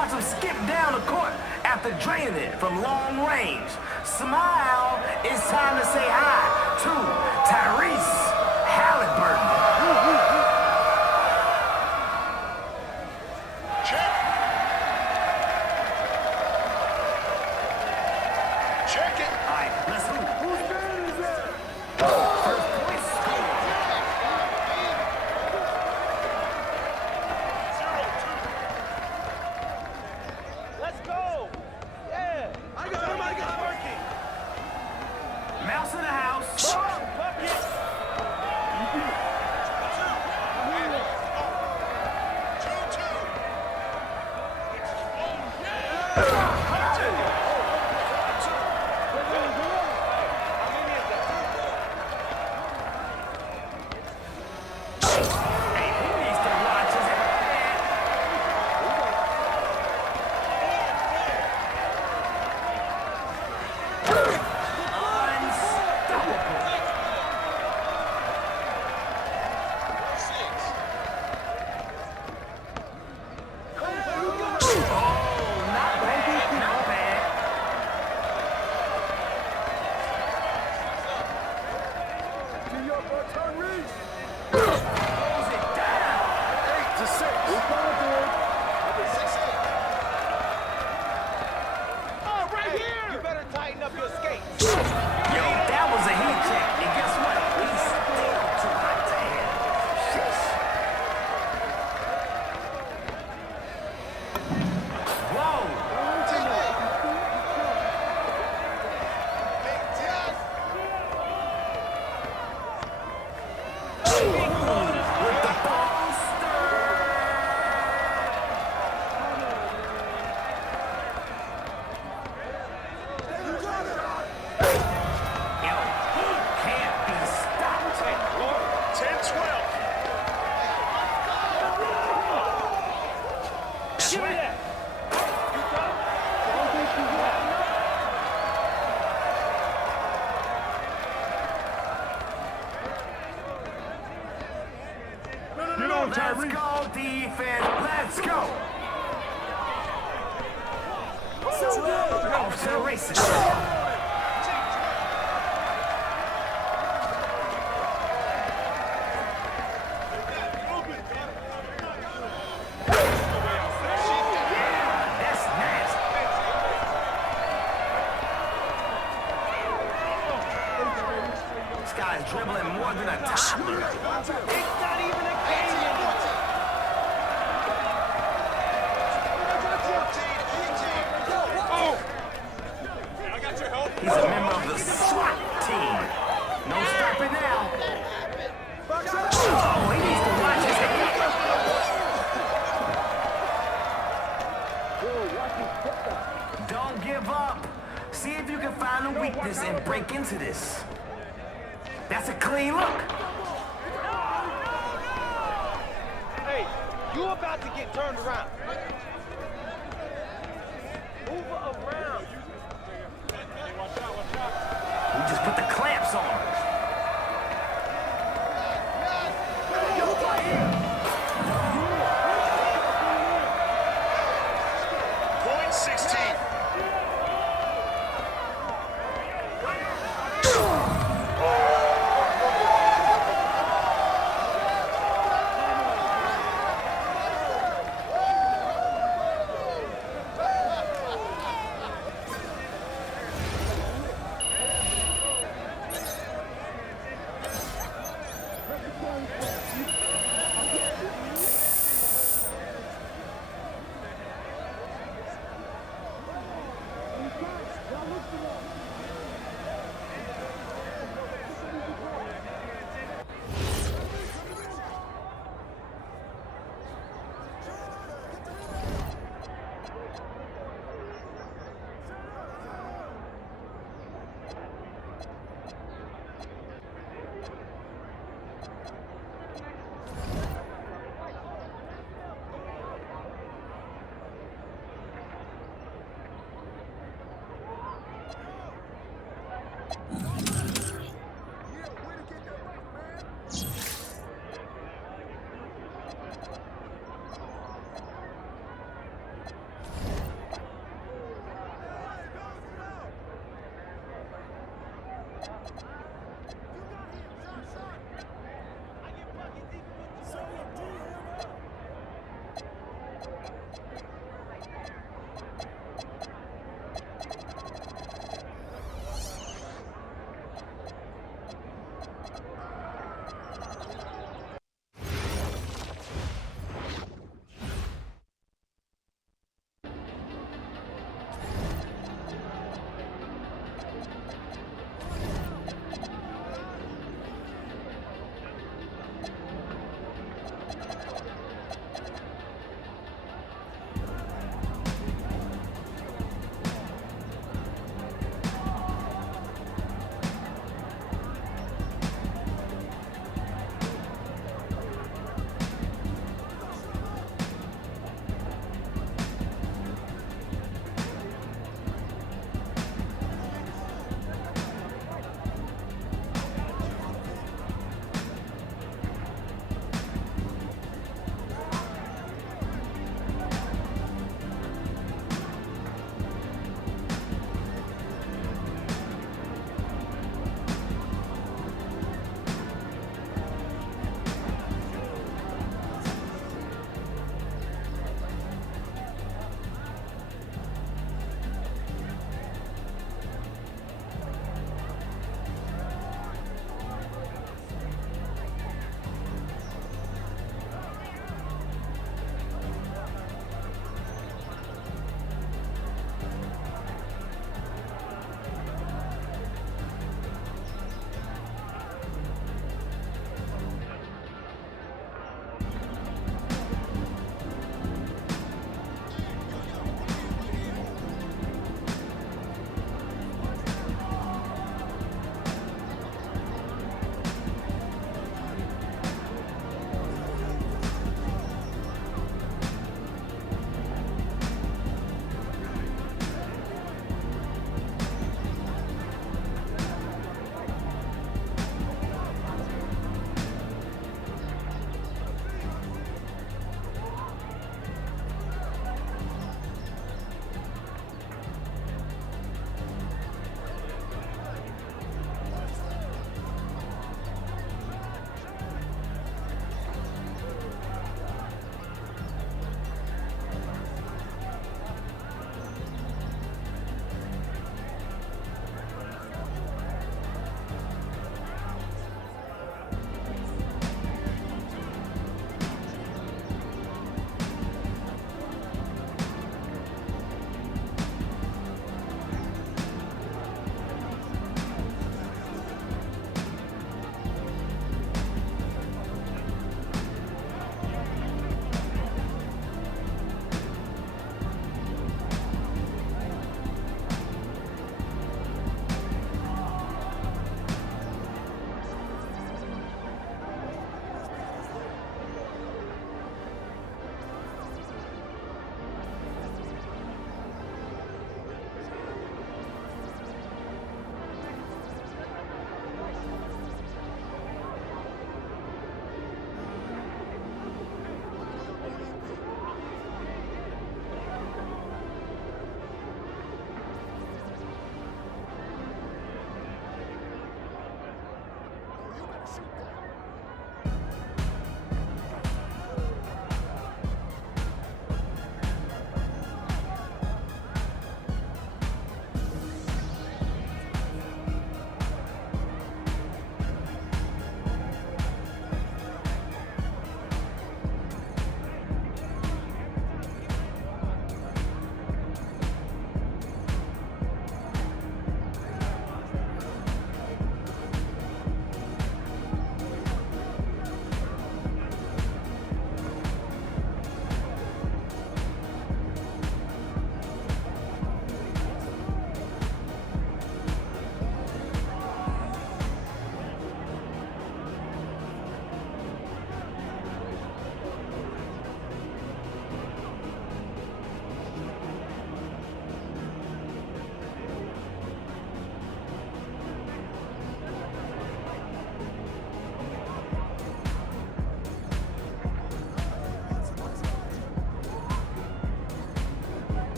watch him skip down the court after draining it from long range. Smile, it's time to say hi to Tyrese Halliburton. Check it. All right, let's move. Whose man is that? First point score. 0-2. Let's go. Yeah. I got him. Working. Mouse in the house. Bucket. 2-2. Hey, who needs to watch his head? Unstoppable. Oh, not bad, not bad. Tee up for Tyrese. Close it down. 8-6. We're going to it. Oh, right here. You better tighten up your skates. Yo, that was a heat check. And guess what? We still too hot to handle. Sheesh. Whoa. With the ball Yo, he can't be stopped. 10-12. Shoot it. Get on, Let's Tyrese. go, defense. Let's go. Off to the races. That's nasty. This guy's dribbling more than a toddler. It's not even a game anymore. He's a member of the SWAT team. No stopping now. Oh, he needs to watch his head. Don't give up. See if you can find a weakness and break into this. That's a clean look. Hey, you about to get turned around. Move around. We just put the clamps on him. Point 16.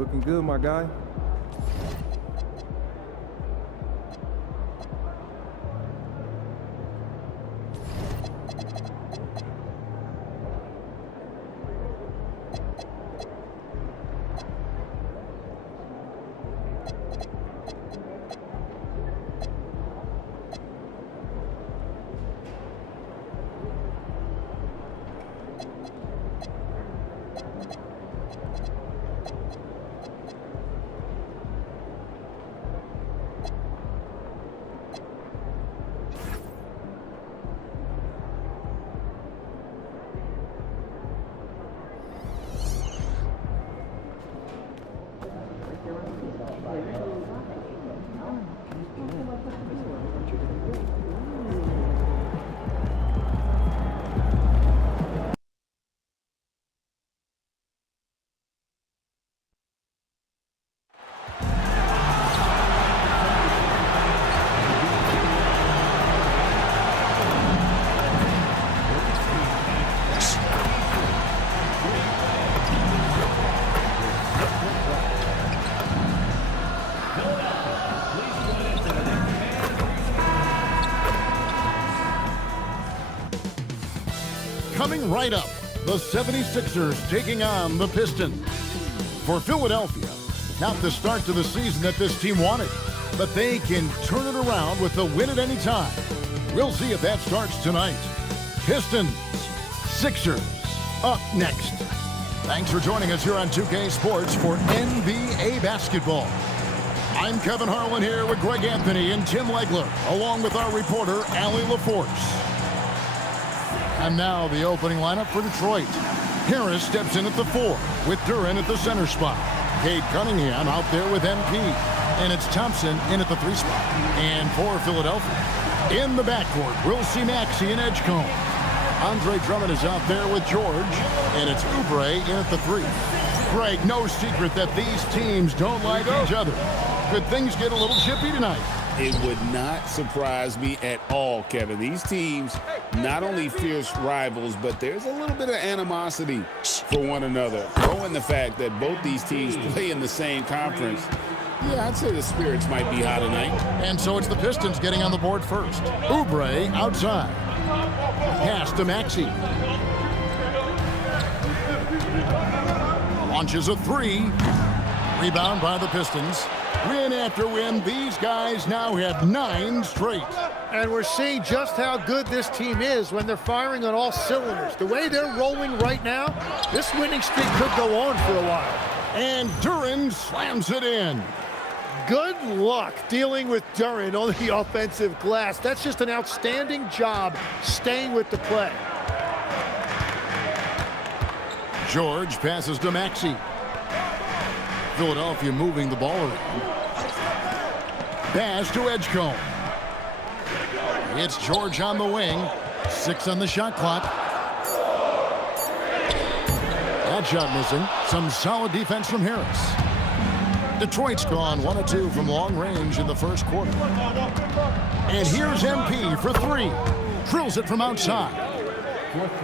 Looking good, my guy. Coming right up, the 76ers taking on the Pistons. For Philadelphia, not the start to the season that this team wanted, but they can turn it around with a win at any time. We'll see if that starts tonight. Pistons, Sixers, up next. Thanks for joining us here on 2K Sports for NBA basketball. I'm Kevin Harlan here with Greg Anthony and Tim Legler, along with our reporter, Allie LaForce. And now the opening lineup for Detroit. Harris steps in at the 4 with Duren at the center spot. Cade Cunningham out there with MP. And it's Thompson in at the 3 spot. And for Philadelphia, in the backcourt, we'll see Maxey and Edgecombe. Andre Drummond is out there with George. And it's Oubre in at the 3. Greg, no secret that these teams don't like each other. Could things get a little chippy tonight? It would not surprise me at all, Kevin. These teams, not only fierce rivals, but there's a little bit of animosity for one another. Knowing the fact that both these teams play in the same conference, yeah, I'd say the spirits might be high tonight. And so it's the Pistons getting on the board first. Oubre outside. Pass to Maxey. Launches a 3. Rebound by the Pistons. Win after win, these guys now have 9 straight. And we're seeing just how good this team is when they're firing on all cylinders. The way they're rolling right now, this winning streak could go on for a while. And Duren slams it in. Good luck dealing with Duren on the offensive glass. That's just an outstanding job staying with the play. George passes to Maxey. Philadelphia moving the ball around. Pass to Edgecombe. It's George on the wing. 6 on the shot clock. That shot missing. Some solid defense from Harris. Detroit's gone 1 of 2 from long range in the first quarter. And here's MP for 3. Drills it from outside.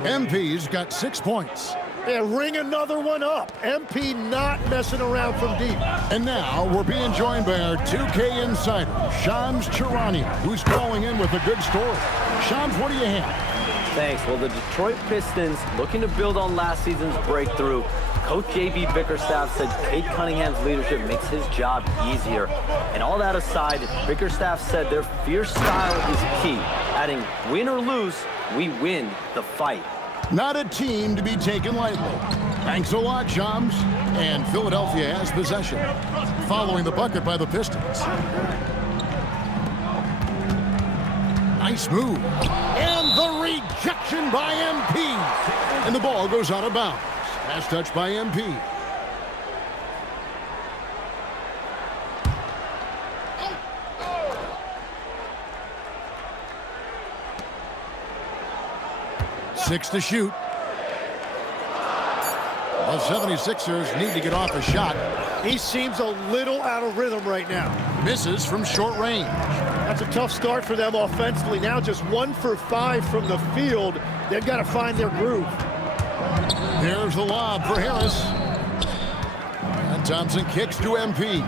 MP's got 6 points. Yeah, ring another one up. MP not messing around from deep. And now we're being joined by our 2K insider, Shams Charania, who's calling in with a good story. Shams, what do you have? Thanks. Well, the Detroit Pistons, looking to build on last season's breakthrough. Coach J.B. Bickerstaff said Cade Cunningham's leadership makes his job easier. And all that aside, Bickerstaff said their fierce style is key, adding win or lose, we win the fight. Not a team to be taken lightly. Thanks a lot, Shams. And Philadelphia has possession, following the bucket by the Pistons. Nice move. And the rejection by MP. And the ball goes out of bounds. Last touch by MP. Six to shoot. The 76ers need to get off a shot. He seems a little out of rhythm right now. Misses from short range. That's a tough start for them offensively. Now just 1 for 5 from the field. They've got to find their groove. There's the lob for Harris. And Thompson kicks to MP.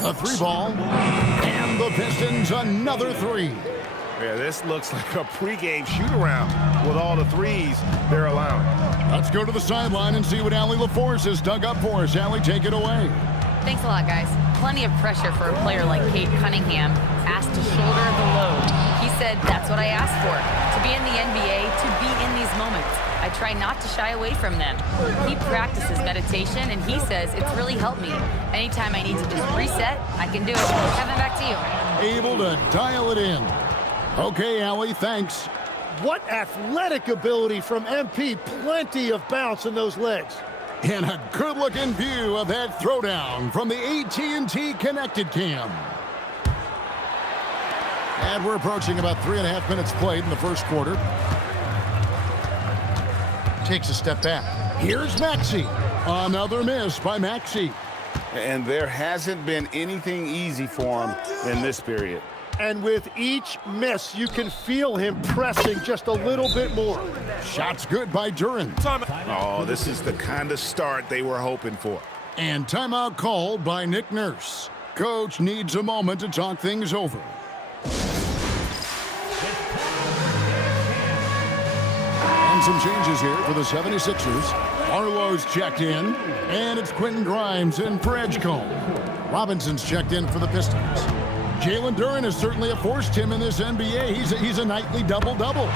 A 3-ball. And the Pistons another 3. Yeah, this looks like a pregame shoot-around with all the threes they're allowing. Let's go to the sideline and see what Allie LaForce has dug up for us. Allie, take it away. Thanks a lot, guys. Plenty of pressure for a player like Cade Cunningham, asked to shoulder the load. He said, that's what I asked for, to be in the NBA, to be in these moments. I try not to shy away from them. He practices meditation, and he says it's really helped me. Anytime I need to just reset, I can do it. Kevin, back to you. Able to dial it in. Okay, Allie, thanks. What athletic ability from MP. Plenty of bounce in those legs. And a good-looking view of that throwdown from the AT&T Connected Cam. And we're approaching about 3.5 minutes played in the first quarter. Takes a step back. Here's Maxey. Another miss by Maxey. And there hasn't been anything easy for him in this period. And with each miss, you can feel him pressing just a little bit more. Shots good by Duren. Oh, this is the kind of start they were hoping for. And timeout called by Nick Nurse. Coach needs a moment to talk things over. And some changes here for the 76ers. Arlo's checked in, and it's Quentin Grimes in for Edgecombe. Robinson's checked in for the Pistons. Jalen Duren is certainly a force, Tim, in this NBA. He's a nightly double-double.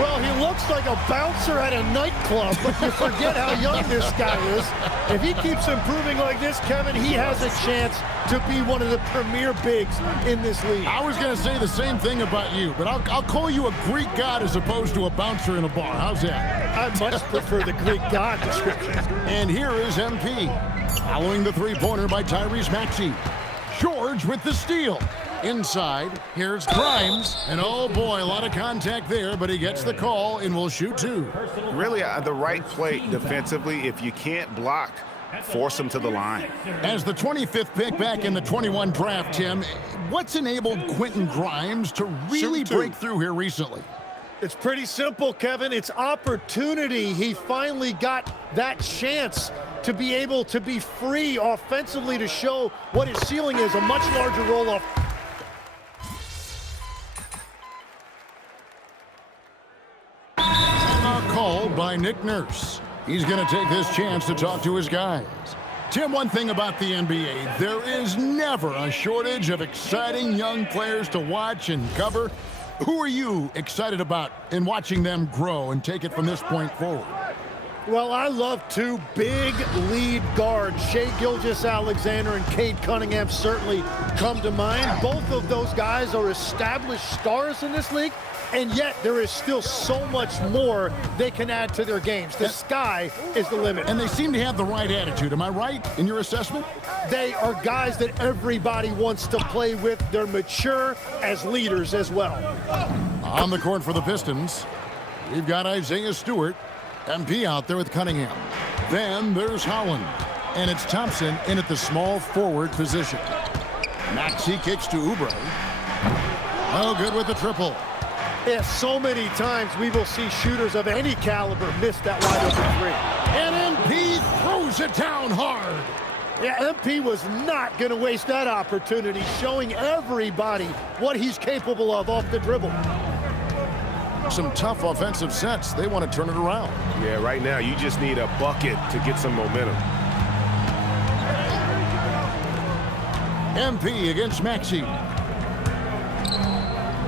Well, he looks like a bouncer at a nightclub, but you forget how young this guy is. If he keeps improving like this, Kevin, he has a chance to be one of the premier bigs in this league. I was going to say the same thing about you, but I'll call you a Greek god as opposed to a bouncer in a bar. How's that? I much prefer the Greek god description. And here is MP. Following the three-pointer by Tyrese Maxey. George with the steal. Inside, here's Grimes. And oh boy, a lot of contact there, but he gets the call and will shoot 2. Really the right play defensively. If you can't block, force them to the line. As the 25th pick back in the 21 draft, Tim, what's enabled Quentin Grimes to really break through here recently? It's pretty simple, Kevin. It's opportunity. He finally got that chance to be able to be free offensively to show what his ceiling is, a much larger roll-off. Called by Nick Nurse. He's going to take this chance to talk to his guys. Tim, one thing about the NBA, there is never a shortage of exciting young players to watch and cover. Who are you excited about in watching them grow and take it from this point forward? Well, I love 2 big lead guards. Shai Gilgeous-Alexander and Cade Cunningham certainly come to mind. Both of those guys are established stars in this league, and yet there is still so much more they can add to their games. The sky is the limit. And they seem to have the right attitude. Am I right in your assessment? They are guys that everybody wants to play with. They're mature as leaders as well. On the court for the Pistons, we've got Isaiah Stewart. MP out there with Cunningham. Then there's Holland. And it's Thompson in at the small forward position. Maxey kicks to Oubre. Oh, good with the triple. Yeah, so many times we will see shooters of any caliber miss that wide open 3. And MP throws it down hard. Yeah, MP was not going to waste that opportunity, showing everybody what he's capable of off the dribble. Some tough offensive sets. They want to turn it around. Yeah, right now you just need a bucket to get some momentum. MP against Maxey.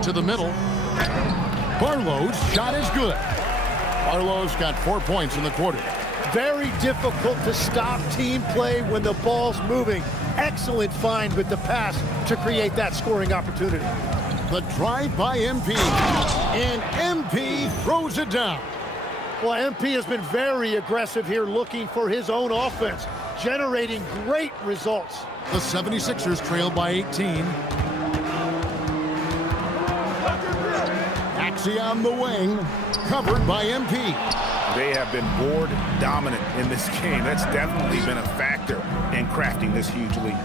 To the middle. Barlow's shot is good. Barlow's got 4 points in the quarter. Very difficult to stop team play when the ball's moving. Excellent find with the pass to create that scoring opportunity. The drive by MP. And MP throws it down. Well, MP has been very aggressive here, looking for his own offense, generating great results. The 76ers trail by 18. Maxey on the wing, covered by MP. They have been board dominant in this game. That's definitely been a factor in crafting this huge lead.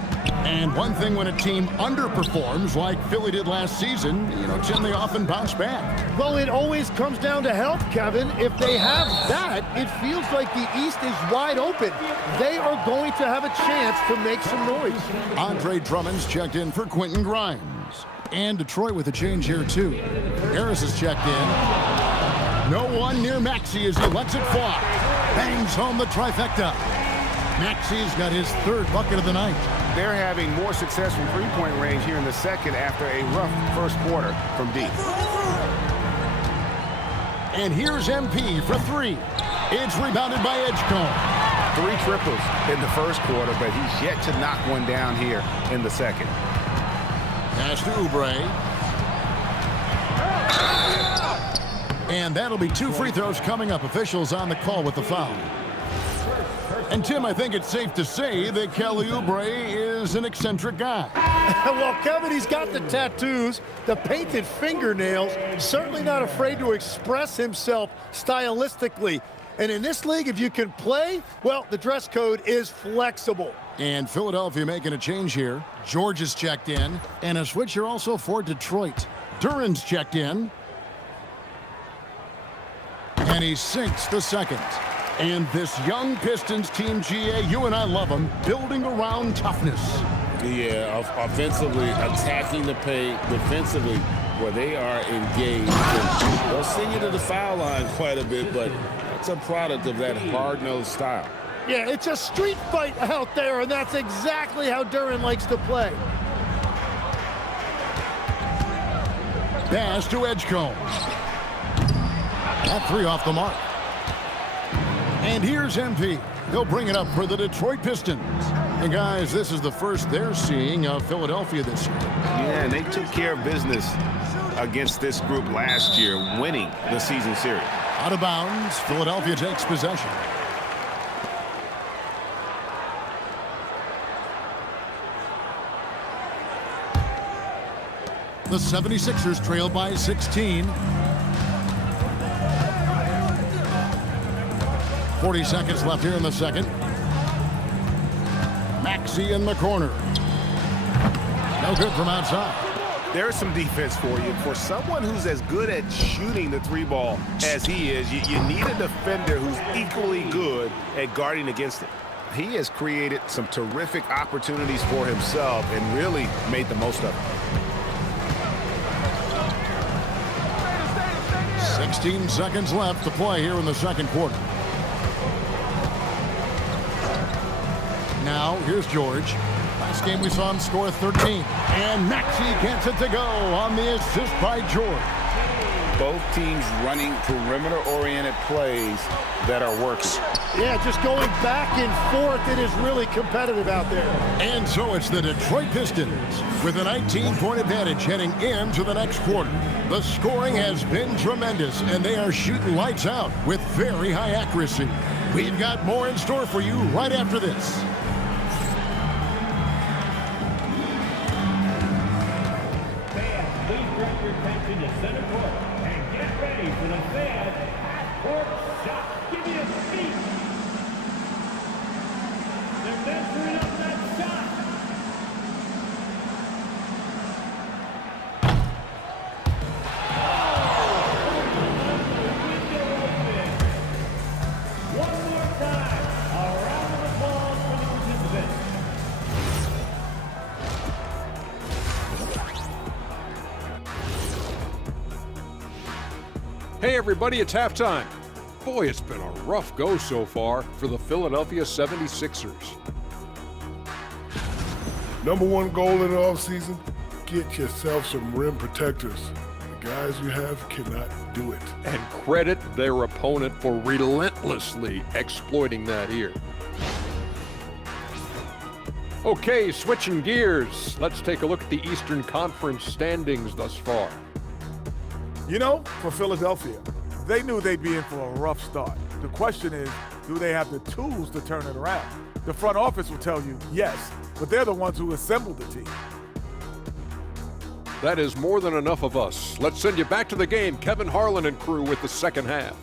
And one thing when a team underperforms like Philly did last season, Tim, they often bounce back. Well, it always comes down to health, Kevin. If they have that, it feels like the East is wide open. They are going to have a chance to make some noise. Andre Drummond's checked in for Quentin Grimes. And Detroit with a change here, too. Harris is checked in. No one near Maxey as he lets it fly. Bangs home the trifecta. Maxey's got his third bucket of the night. They're having more success from three-point range here in the second after a rough first quarter from deep. And here's MP for three. It's rebounded by Edgecombe. 3 triples in the first quarter, but he's yet to knock one down here in the second. Pass to Oubre. And that'll be 2 free throws coming up. Officials on the call with the foul. And Tim, I think it's safe to say that Kelly Oubre is an eccentric guy. Well, Kevin, he's got the tattoos, the painted fingernails, certainly not afraid to express himself stylistically. And in this league, if you can play, well, the dress code is flexible. And Philadelphia making a change here. George is checked in. And a switcher also for Detroit. Duran's checked in. And he sinks the second. And this young Pistons team, GA, you and I love them, building around toughness. Yeah, offensively, attacking the paint, defensively, where they are engaged. And they'll send you to the foul line quite a bit, but it's a product of that hard-nosed style. Yeah, it's a street fight out there, and that's exactly how Duran likes to play. Pass to Edgecombe. That 3 off the mark. And here's MP. He'll bring it up for the Detroit Pistons. And guys, this is the first they're seeing of Philadelphia this year. Yeah, and they took care of business against this group last year, winning the season series. Out of bounds, Philadelphia takes possession. The 76ers trail by 16. 40 seconds left here in the second. Maxey in the corner. No good from outside. There's some defense for you. For someone who's as good at shooting the 3-ball as he is, you need a defender who's equally good at guarding against it. He has created some terrific opportunities for himself and really made the most of it. 16 seconds left to play here in the second quarter. Now, here's George. Last game we saw him score 13. And Maxey gets it to go on the assist by George. Both teams running perimeter-oriented plays that are working. Yeah, just going back and forth. It is really competitive out there. And so it's the Detroit Pistons with a 19-point advantage heading into the next quarter. The scoring has been tremendous, and they are shooting lights out with very high accuracy. We've got more in store for you right after this. Fans, please direct your attention to center court and get ready for the fan half-court shot. Give me a beat. They're measuring up that shot. One more time, a round of applause for the participants. Hey everybody, it's halftime. Boy, it's been a rough go so far for the Philadelphia 76ers. Number one goal in the offseason, get yourself some rim protectors. The guys you have cannot do it. And credit their opponent for relentlessly exploiting that here. Okay, switching gears. Let's take a look at the Eastern Conference standings thus far. You know, for Philadelphia, they knew they'd be in for a rough start. The question is, do they have the tools to turn it around? The front office will tell you yes, but they're the ones who assembled the team. That is more than enough of us. Let's send you back to the game. Kevin Harlan and crew with the second half.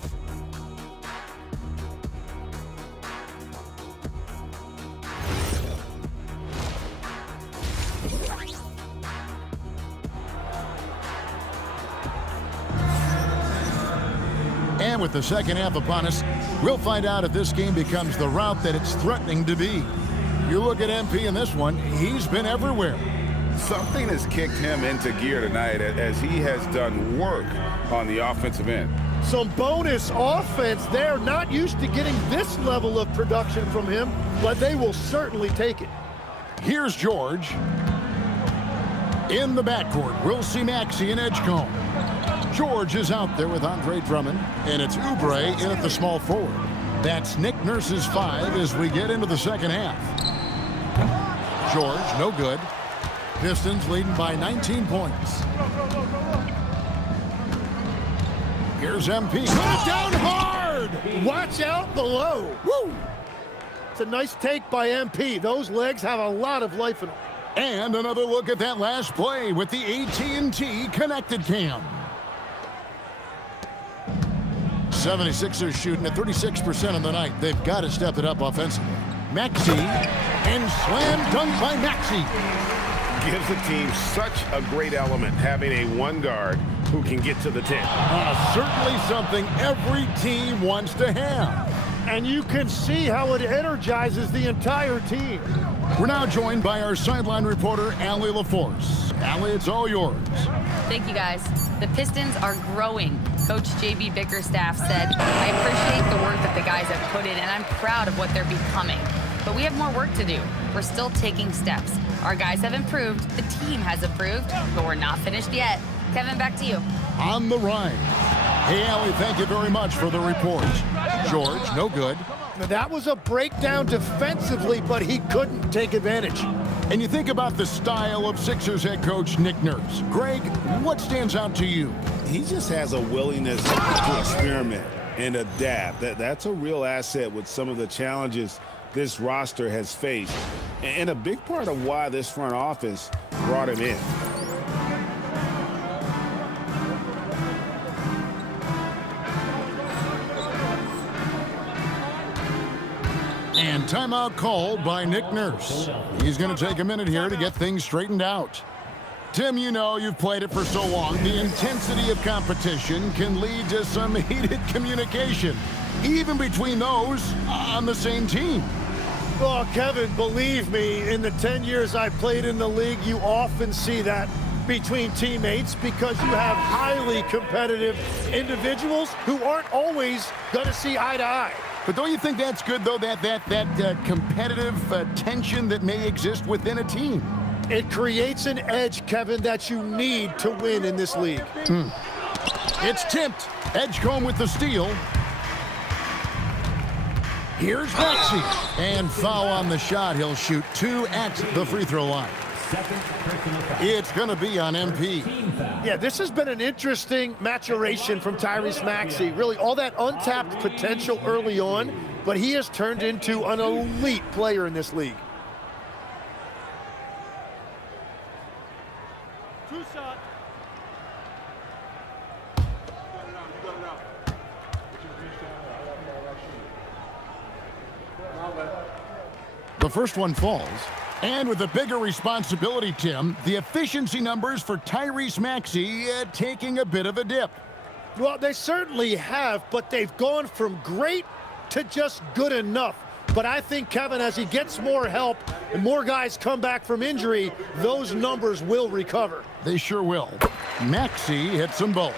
And with the second half upon us, we'll find out if this game becomes the route that it's threatening to be. You look at MP in this one, he's been everywhere. Something has kicked him into gear tonight as he has done work on the offensive end. Some bonus offense. They're not used to getting this level of production from him, but they will certainly take it. Here's George. In the backcourt, we'll see Maxey and Edgecombe. George is out there with Andre Drummond, and it's Oubre in at the small forward. That's Nick Nurse's 5 as we get into the second half. George, no good. Pistons leading by 19 points. Here's MP. Put it down hard! Watch out below. Woo! It's a nice take by MP. Those legs have a lot of life in them. And another look at that last play with the AT&T connected cam. 76ers shooting at 36% on the night. They've got to step it up offensively. Maxey, and slam dunk by Maxey. Gives the team such a great element having a one guard who can get to the 10. Certainly something every team wants to have. And you can see how it energizes the entire team. We're now joined by our sideline reporter, Allie LaForce. Allie, it's all yours. Thank you, guys. The Pistons are growing. Coach J.B. Bickerstaff said, I appreciate the work that the guys have put in, and I'm proud of what they're becoming. But we have more work to do. We're still taking steps. Our guys have improved. The team has improved, but we're not finished yet. Kevin, back to you. On the right. Hey, Allie, thank you very much for the report. George, no good. That was a breakdown defensively, but he couldn't take advantage. And you think about the style of Sixers head coach Nick Nurse. Greg, what stands out to you? He just has a willingness to experiment and adapt. That's a real asset with some of the challenges this roster has faced. And a big part of why this front office brought him in. And timeout called by Nick Nurse. He's going to take a minute here to get things straightened out. Tim, you know, you've played it for so long. The intensity of competition can lead to some heated communication, even between those on the same team. Oh, Kevin, believe me, in the 10 years I played in the league, you often see that between teammates because you have highly competitive individuals who aren't always going to see eye to eye. But don't you think that's good, though, that competitive tension that may exist within a team? It creates an edge, Kevin, that you need to win in this league. It's tipped. Edgecombe with the steal. Here's Maxey. And foul on the shot. He'll shoot 2 at the free throw line. It's going to be on MP. Yeah, this has been an interesting maturation from Tyrese Maxey. Really, all that untapped potential early on, but he has turned into an elite player in this league. The first one falls. And with a bigger responsibility, Tim, the efficiency numbers for Tyrese Maxey taking a bit of a dip. Well, they certainly have, but they've gone from great to just good enough. But I think, Kevin, as he gets more help and more guys come back from injury, those numbers will recover. They sure will. Maxey hits them both.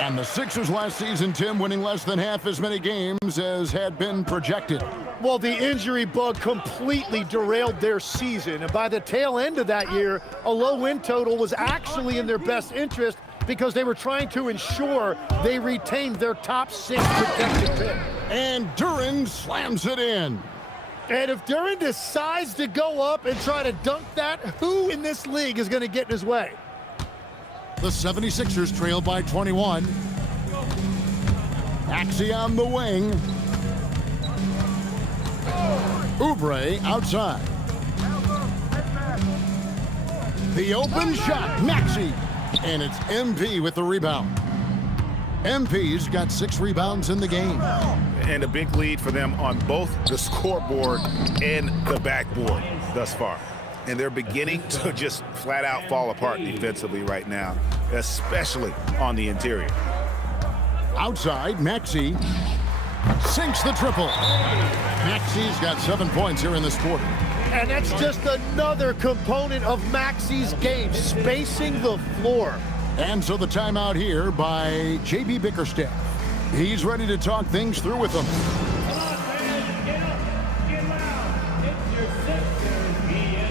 And the Sixers last season, Tim, winning less than half as many games as had been projected. Well, the injury bug completely derailed their season. And by the tail end of that year, a low win total was actually in their best interest because they were trying to ensure they retained their top 6 protected pick. And Duren slams it in. And if Duren decides to go up and try to dunk that, who in this league is going to get in his way? The 76ers trail by 21. Maxey on the wing. Oubre outside. The open shot, Maxey. And it's MP with the rebound. MP's got 6 rebounds in the game. And a big lead for them on both the scoreboard and the backboard thus far. And they're beginning to just flat out fall apart defensively right now, especially on the interior. Outside, Maxey sinks the triple. Maxey's got 7 points here in this quarter. And that's just another component of Maxey's game, spacing the floor. And so the timeout here by J.B. Bickerstaff. He's ready to talk things through with them. Come on, fans, get up, get loud. It's your Sixers ENT.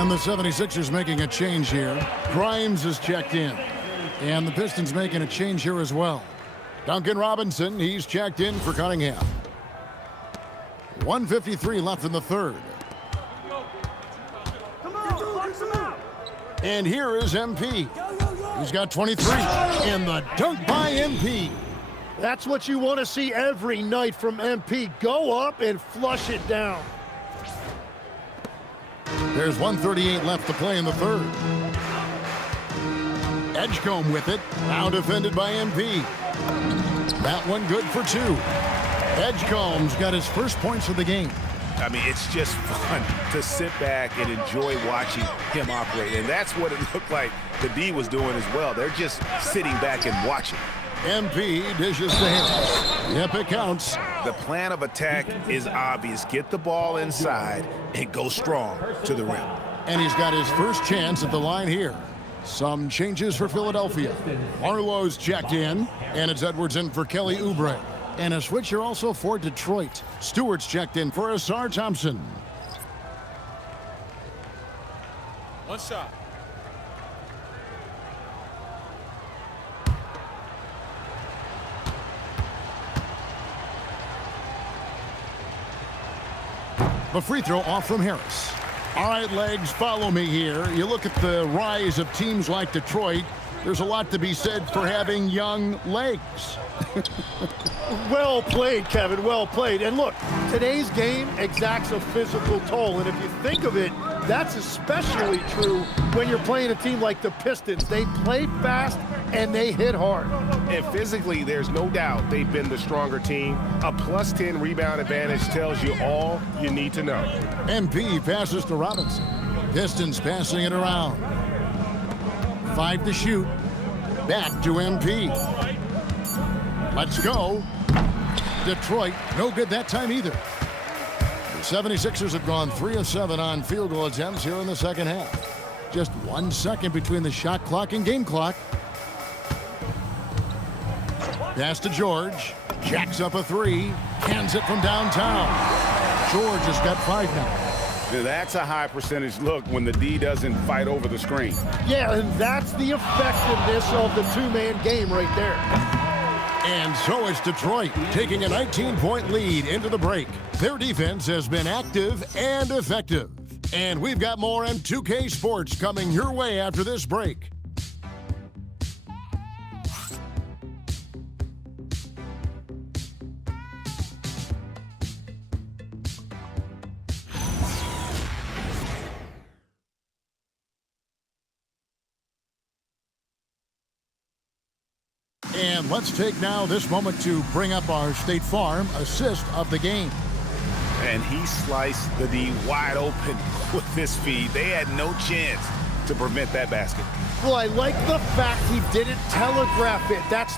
And the 76ers making a change here. Grimes is checked in. And the Pistons making a change here as well. Duncan Robinson, he's checked in for Cunningham. 1:53 left in the third. And here is MP. He's got 23. And the dunk by MP. That's what you want to see every night from MP. Go up and flush it down. There's 1:38 left to play in the third. Edgecombe with it. Now defended by MP. That one good for 2. Edgecombe's got his first points of the game. I mean, it's just fun to sit back and enjoy watching him operate. And that's what it looked like the D was doing as well. They're just sitting back and watching. MP dishes to him. Yep, it counts. The plan of attack is obvious. Get the ball inside and go strong to the rim. And he's got his first chance at the line here. Some changes for Philadelphia. Arlo's checked in, and it's Edwards in for Kelly Oubre. And a switch here also for Detroit. Stewart's checked in for Asar Thompson. One shot. The free throw off from Harris. All right, Legs, follow me here. You look at the rise of teams like Detroit. There's a lot to be said for having young legs. Well played, Kevin, well played. And look, today's game exacts a physical toll. And if you think of it, that's especially true when you're playing a team like the Pistons. They play fast and they hit hard. And physically, there's no doubt they've been the stronger team. A plus 10 rebound advantage tells you all you need to know. MP passes to Robinson. Pistons passing it around. 5 to shoot. Back to MP. Let's go. Detroit, no good that time either. The 76ers have gone 3 of 7 on field goal attempts here in the second half. Just 1 second between the shot clock and game clock. Pass to George. Jacks up a 3. Hands it from downtown. George has got 5 now. That's a high percentage look when the D doesn't fight over the screen. Yeah, and that's the effectiveness of the two-man game right there. And so it's Detroit taking a 19-point lead into the break. Their defense has been active and effective. And we've got more M2K Sports coming your way after this break. And let's take now this moment to bring up our State Farm assist of the game. And he sliced the D wide open with this feed. They had no chance to prevent that basket. Well, I like the fact he didn't telegraph it. That's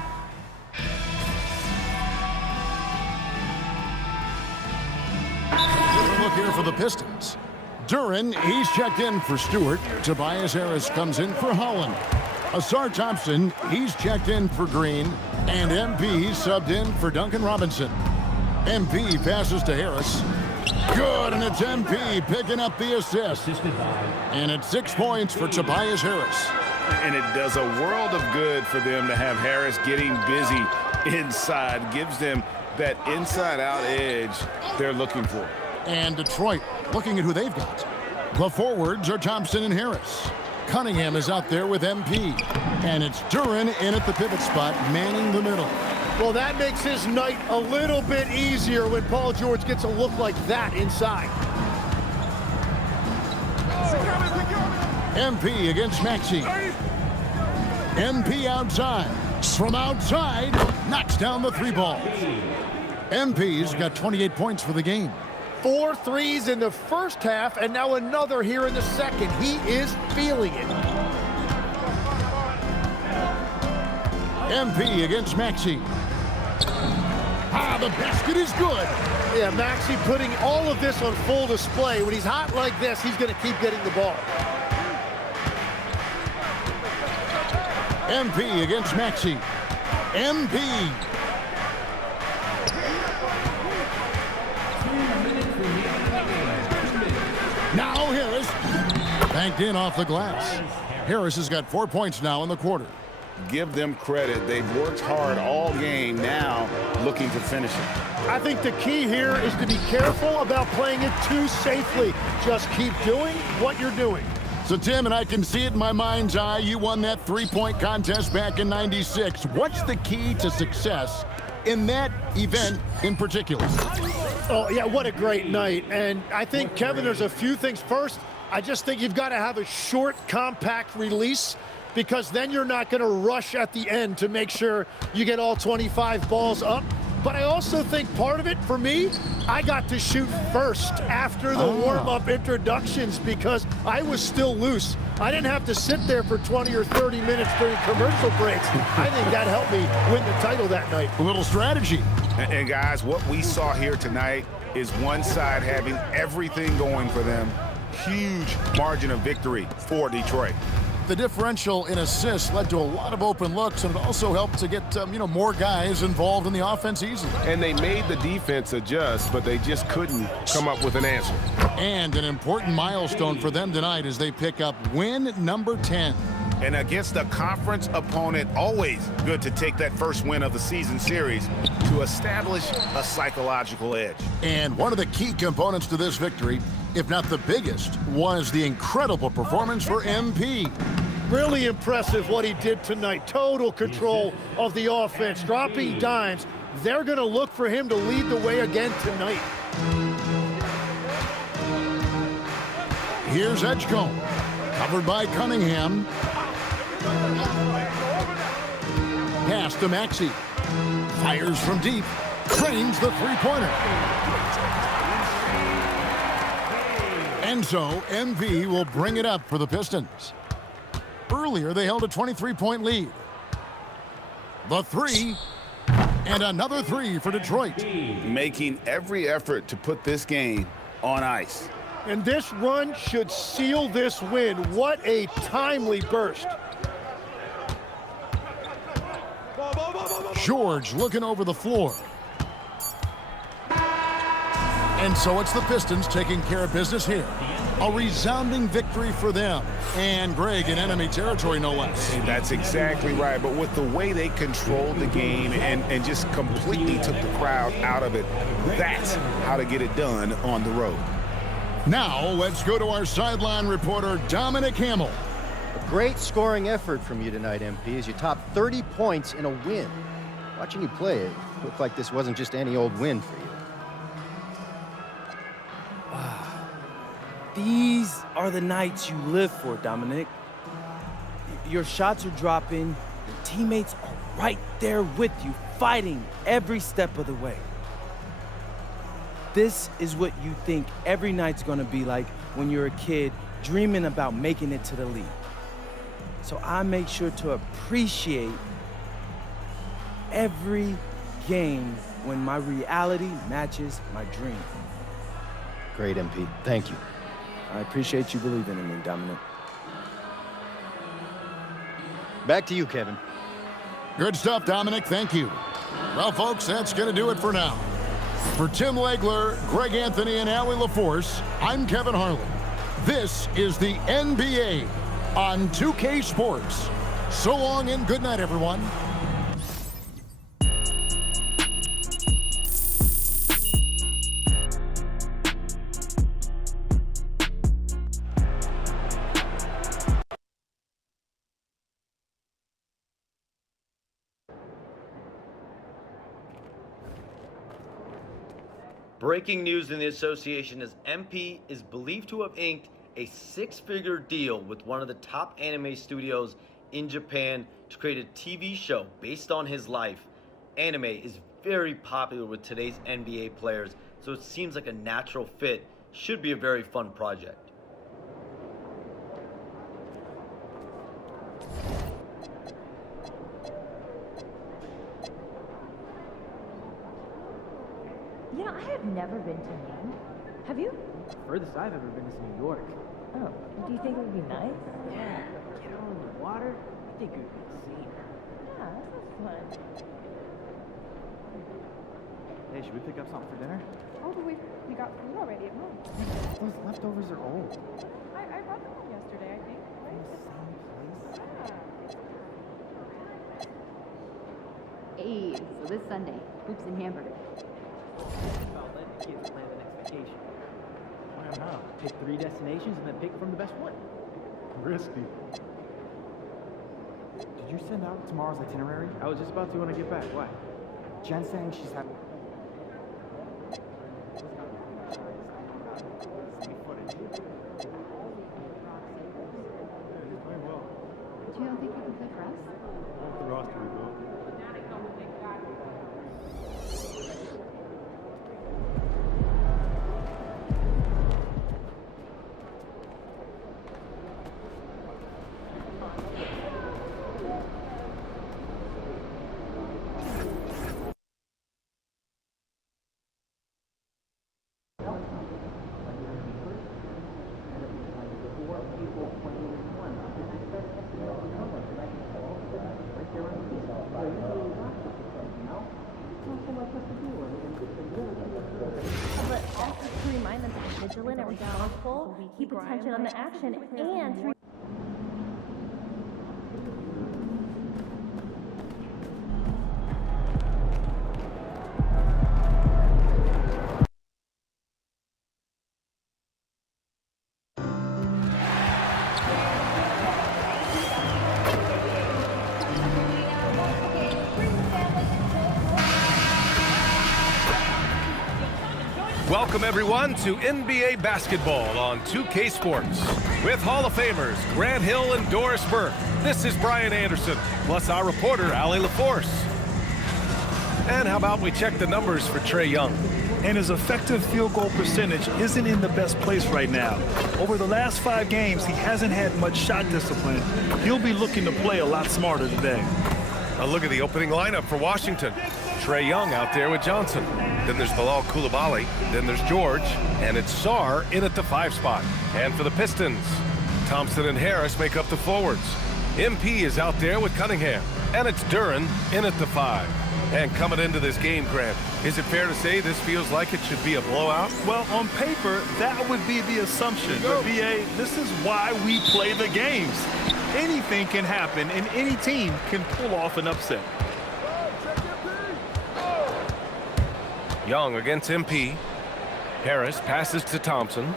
look here for the Pistons. Duren, he's checked in for Stewart. Tobias Harris comes in for Holland. Asar Thompson, he's checked in for Green. And MP subbed in for Duncan Robinson. MP passes to Harris. Good, and it's MP picking up the assist. And it's 6 points for Tobias Harris. And it does a world of good for them to have Harris getting busy inside. Gives them that inside-out edge they're looking for. And Detroit, looking at who they've got. The forwards are Thompson and Harris. Cunningham is out there with MP. And it's Duren in at the pivot spot, manning the middle. Well, that makes his night a little bit easier when Paul George gets a look like that inside. MP against Maxey. MP outside. From outside, knocks down the 3 ball. MP's got 28 points for the game. 4 threes in the first half, and now another here in the second. He is feeling it. MP against Maxey. The basket is good. Yeah, Maxey putting all of this on full display. When he's hot like this, he's going to keep getting the ball. MP against Maxey. MP. Now Harris. Banked in off the glass. Harris has got 4 points now in the quarter. Give them credit. They've worked hard all game, now looking to finish it. I think the key here is to be careful about playing it too safely. Just keep doing what you're doing. So, Tim, and I can see it in my mind's eye, you won that 3-point contest back in '96. What's the key to success in that event in particular? Oh, yeah, what a great night. And I think, Kevin, there's a few things. First, I just think you've got to have a short, compact release, because then you're not going to rush at the end to make sure you get all 25 balls up. But I also think part of it, for me, I got to shoot first after the warm-up introductions because I was still loose. I didn't have to sit there for 20 or 30 minutes during commercial breaks. I think that helped me win the title that night. A little strategy. And guys, what we saw here tonight is one side having everything going for them. Huge margin of victory for Detroit. The differential in assists led to a lot of open looks, and it also helped to get more guys involved in the offense easily. And they made the defense adjust, but they just couldn't come up with an answer. And an important milestone for them tonight as they pick up win number 10. And against a conference opponent, always good to take that first win of the season series to establish a psychological edge. And one of the key components to this victory, if not the biggest, was the incredible performance for MP. Really impressive what he did tonight. Total control of the offense, dropping dimes. They're going to look for him to lead the way again tonight. Here's Edgecombe, covered by Cunningham. Pass to Maxey. Fires from deep. Trains the three-pointer. And so MP will bring it up for the Pistons. Earlier, they held a 23-point lead. The three, and another three for Detroit. Making every effort to put this game on ice. And this run should seal this win. What a timely burst. George looking over the floor. And so it's the Pistons taking care of business here. A resounding victory for them. And Greg in enemy territory, no less. That's exactly right. But with the way they controlled the game and just completely took the crowd out of it, that's how to get it done on the road. Now, let's go to our sideline reporter, Dominic Hamill. A great scoring effort from you tonight, MP, as you topped 30 points in a win. Watching you play, it looked like this wasn't just any old win for you. These are the nights you live for, Dominic. Your shots are dropping, your teammates are right there with you, fighting every step of the way. This is what you think every night's gonna be like when you're a kid dreaming about making it to the league. So I make sure to appreciate every game when my reality matches my dream. Great, MP. Thank you. I appreciate you believing in me, Dominic. Back to you, Kevin. Good stuff, Dominic. Thank you. Well, folks, that's going to do it for now. For Tim Legler, Greg Anthony, and Allie LaForce, I'm Kevin Harlan. This is the NBA on 2K Sports. So long and good night, everyone. Breaking news in the association is MP is believed to have inked a 6-figure deal with one of the top anime studios in Japan to create a TV show based on his life. Anime is very popular with today's NBA players, so it seems like a natural fit. Should be a very fun project. You know, I have never been to Maine. Have you? Furthest I've ever been is New York. Oh, do you think it would be nice? Yeah, get out on the water. I think it would be insane. Yeah, that sounds fun. Hey, should we pick up something for dinner? Oh, but we got food already at home. Those leftovers are old. I brought them home yesterday, I think. Right? Hey, so this Sunday, hoops and hamburgers. About letting the kids plan the next vacation. Why not? Pick 3 destinations and then pick from the best one. Risky. Did you send out tomorrow's itinerary? I was just about to when I get back. Why? Jen's saying she's having... But you don't think you can play for us? The roster we go. But also to remind them to be vigilant and responsible, keep attention on the action, and to Welcome, everyone, to NBA basketball on 2K Sports. With Hall of Famers Grant Hill and Doris Burke, this is Brian Anderson, plus our reporter, Allie LaForce. And how about we check the numbers for Trae Young? And his effective field goal percentage isn't in the best place right now. Over the last 5 games, he hasn't had much shot discipline. He'll be looking to play a lot smarter today. A look at the opening lineup for Washington. Trae Young out there with Johnson. Then there's Bilal Coulibaly. Then there's George. And it's Sarr in at the 5 spot. And for the Pistons, Thompson and Harris make up the forwards. MP is out there with Cunningham. And it's Duren in at the 5. And coming into this game, Grant, is it fair to say this feels like it should be a blowout? Well, on paper, that would be the assumption. But, B.A., this is why we play the games. Anything can happen, and any team can pull off an upset. Young against MP. Harris passes to Thompson.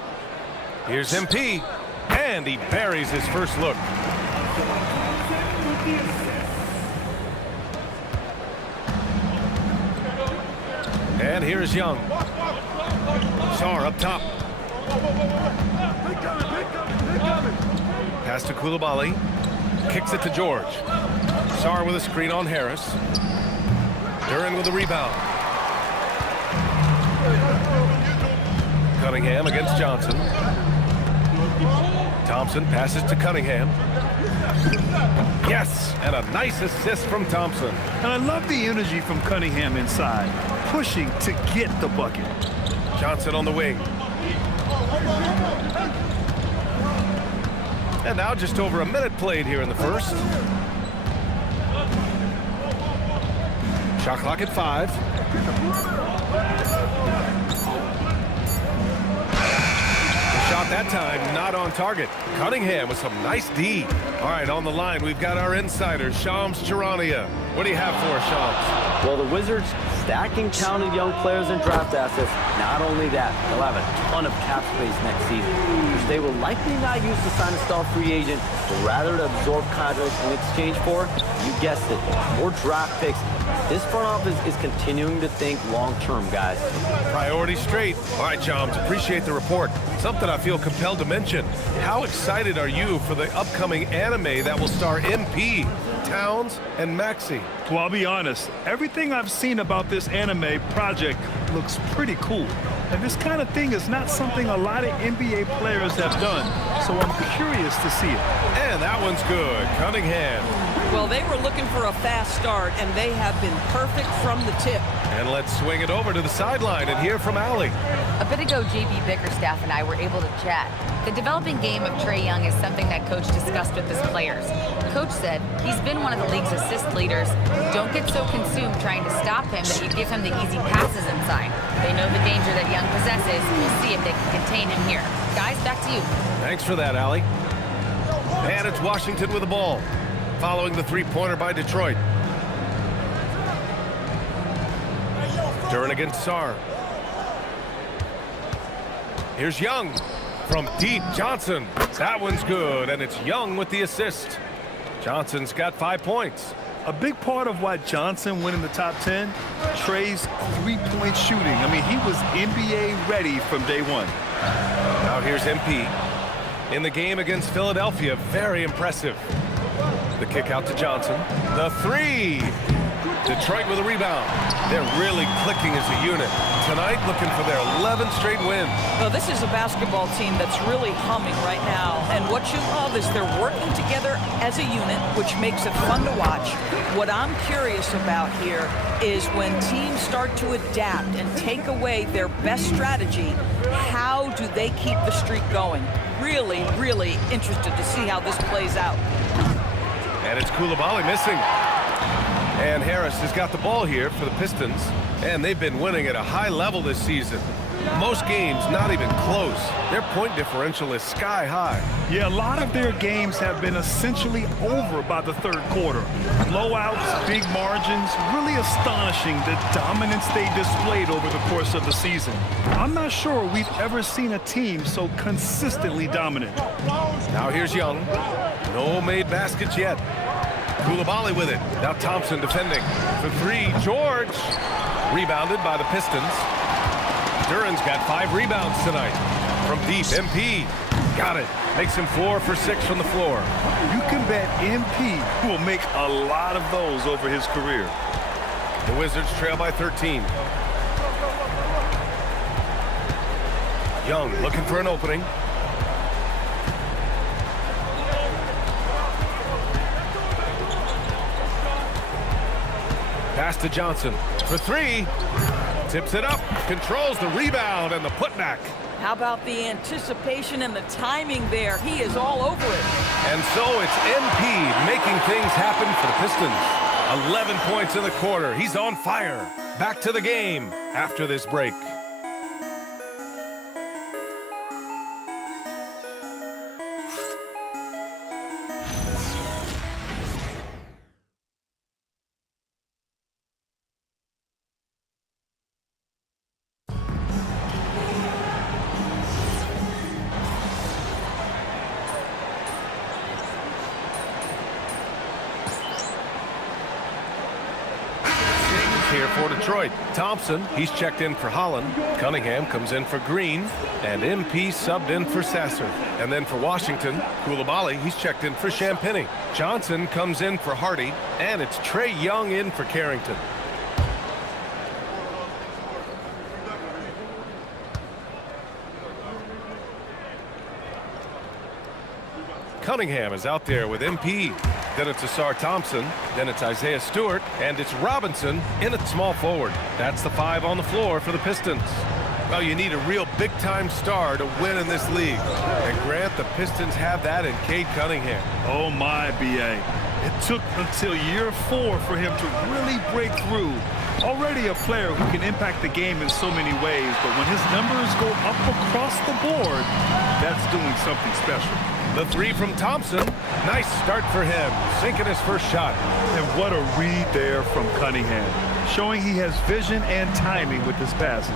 Here's MP, and he buries his first look. And here's Young. Sarr up top. Pass to Coulibaly. Kicks it to George. Sarr with a screen on Harris. Duren with a rebound. Cunningham against Johnson. Thompson passes to Cunningham. Yes, and a nice assist from Thompson. And I love the energy from Cunningham inside, pushing to get the bucket. Johnson on the wing. And now just over a minute played here in the first. Shot clock at 5. Shot that time, not on target. Cunningham with some nice D. All right, on the line, we've got our insider, Shams Charania. What do you have for us, Shams? Well, the Wizards stacking talented young players and draft assets. Not only that, they'll have a ton of cap space next season, which they will likely not use to sign a star free agent, but rather to absorb contracts in exchange for, you guessed it, more draft picks. This front office is continuing to think long-term, guys. Priority straight. All right, Joms, appreciate the report. Something I feel compelled to mention. How excited are you for the upcoming anime that will star MP, Towns, and Maxey? Well, I'll be honest. Everything I've seen about this anime project looks pretty cool. And this kind of thing is not something a lot of NBA players have done, so I'm curious to see it. And that one's good. Cunningham. Well, they were looking for a fast start, and they have been perfect from the tip. And let's swing it over to the sideline and hear from Allie. A bit ago, JB Bickerstaff and I were able to chat. The developing game of Trae Young is something that Coach discussed with his players. Coach said he's been one of the league's assist leaders. Don't get so consumed trying to stop him that you give him the easy passes inside. They know the danger that Young possesses. We'll see if they can contain him here. Guys, back to you. Thanks for that, Allie. And it's Washington with the ball, following the three-pointer by Detroit. Duren against Sarr. Here's Young from deep. Johnson. That one's good, and it's Young with the assist. Johnson's got 5 points. A big part of why Johnson went in the top 10, Trae's three-point shooting. I mean, he was NBA ready from day one. Now here's MP. In the game against Philadelphia, very impressive. The kick out to Johnson. The three. Detroit with a rebound. They're really clicking as a unit. Tonight, looking for their 11th straight win. Well, this is a basketball team that's really humming right now. And what you love is they're working together as a unit, which makes it fun to watch. What I'm curious about here is when teams start to adapt and take away their best strategy, how do they keep the streak going? Really, really interested to see how this plays out. And it's Coulibaly missing. And Harris has got the ball here for the Pistons, and they've been winning at a high level this season. Most games not even close. Their point differential is sky high. Yeah, a lot of their games have been essentially over by the third quarter. Blowouts, big margins, really astonishing the dominance they displayed over the course of the season. I'm not sure we've ever seen a team so consistently dominant. Now here's Young. No made baskets yet. Coulibaly with it. Now Thompson defending. For three, George. Rebounded by the Pistons. Duren's got 5 rebounds tonight. From deep, MP. Got it. Makes him 4 for 6 from the floor. You can bet MP will make a lot of those over his career. The Wizards trail by 13. Young looking for an opening. Pass to Johnson for 3. Tips it up, controls the rebound and the putback. How about the anticipation and the timing there? He is all over it. And so it's MP making things happen for the Pistons. 11 points in the quarter. He's on fire. Back to the game after this break. Here for Detroit. Thompson, he's checked in for Holland. Cunningham comes in for Green. And MP subbed in for Sasser. And then for Washington, Coulibaly, he's checked in for Champagnie. Johnson comes in for Hardy. And it's Trae Young in for Carrington. Cunningham is out there with MP. Then it's Ausar Thompson. Then it's Isaiah Stewart. And it's Robinson in at small forward. That's the 5 on the floor for the Pistons. Well, you need a real big-time star to win in this league. And Grant, the Pistons have that in Cade Cunningham. Oh, my, B.A. It took until year 4 for him to really break through. Already a player who can impact the game in so many ways, but when his numbers go up across the board, that's doing something special. The three from Thompson. Nice start for him, sinking his first shot. And what a read there from Cunningham, showing he has vision and timing with his passes.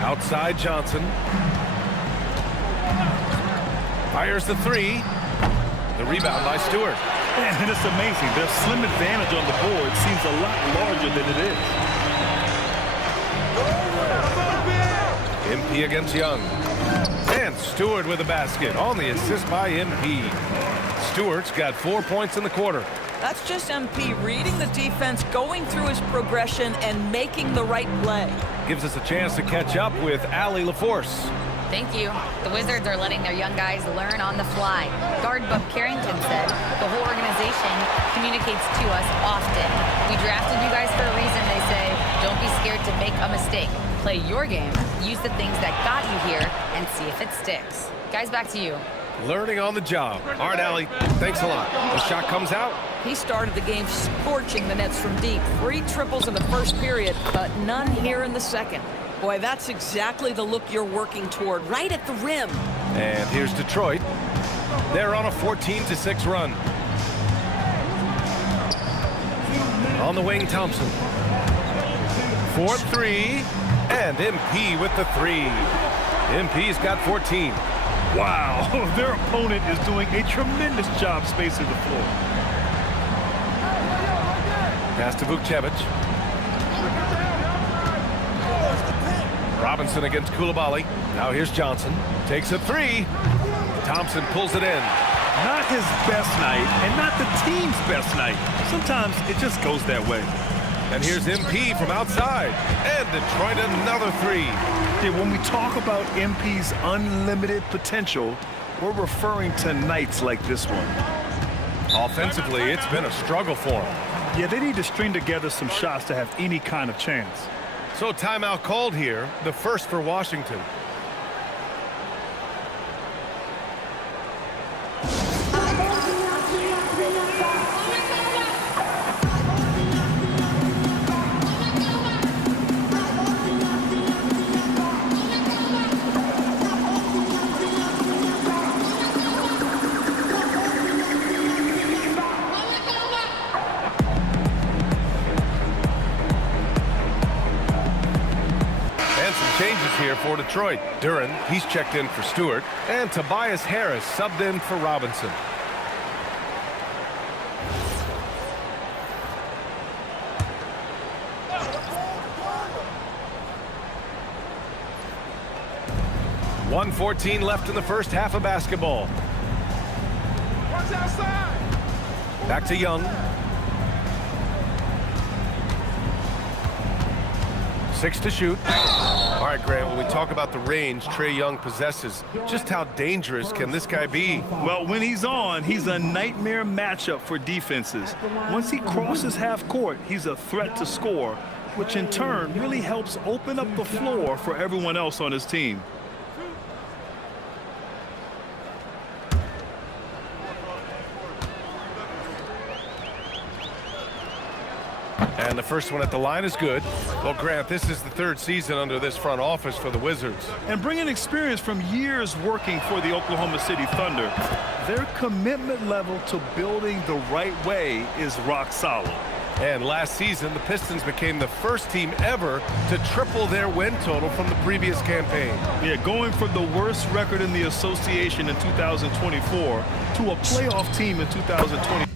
Outside Johnson. Fires the three. The rebound by Stewart. And it's amazing. Their slim advantage on the board seems a lot larger than it is. MP against Young. And Stewart with a basket on the assist by MP. Stewart's got 4 points in the quarter. That's just MP reading the defense, going through his progression, and making the right play. Gives us a chance to catch up with Allie LaForce. Thank you. The Wizards are letting their young guys learn on the fly. Guard Bub Carrington said the whole organization communicates to us often. We drafted you guys for a reason, they say. Don't be scared to make a mistake. Play your game, use the things that got you here, and see if it sticks. Guys, back to you. Learning on the job. All right, Allie, thanks a lot. The shot comes out. He started the game scorching the nets from deep. 3 triples in the first period, but none here in the second. Boy, that's exactly the look you're working toward, right at the rim. And here's Detroit. They're on a 14-6 run. On the wing, Thompson. 4-3, and MP with the 3. MP's got 14. Wow, their opponent is doing a tremendous job spacing the floor. Pass to Vukcevic. Robinson against Koulibaly. Now here's Johnson. Takes a 3. Thompson pulls it in. Not his best night, and not the team's best night. Sometimes it just goes that way. And here's MP from outside. And Detroit another 3. Yeah, when we talk about MP's unlimited potential, we're referring to nights like this one. Offensively, it's been a struggle for him. Yeah, they need to string together some shots to have any kind of chance. So timeout called here, the first for Washington. Here for Detroit. Duren, he's checked in for Stewart, and Tobias Harris subbed in for Robinson. .114 left in the first half of basketball. Watch outside. Back to Young. 6 to shoot. All right, Grant, when we talk about the range Trae Young possesses, just how dangerous can this guy be? Well, when he's on, he's a nightmare matchup for defenses. Once he crosses half court, he's a threat to score, which in turn really helps open up the floor for everyone else on his team. And the first one at the line is good. Well, Grant, this is the 3rd season under this front office for the Wizards. And bringing experience from years working for the Oklahoma City Thunder, their commitment level to building the right way is rock solid. And last season, the Pistons became the first team ever to triple their win total from the previous campaign. Yeah, going from the worst record in the association in 2024 to a playoff team in 2020.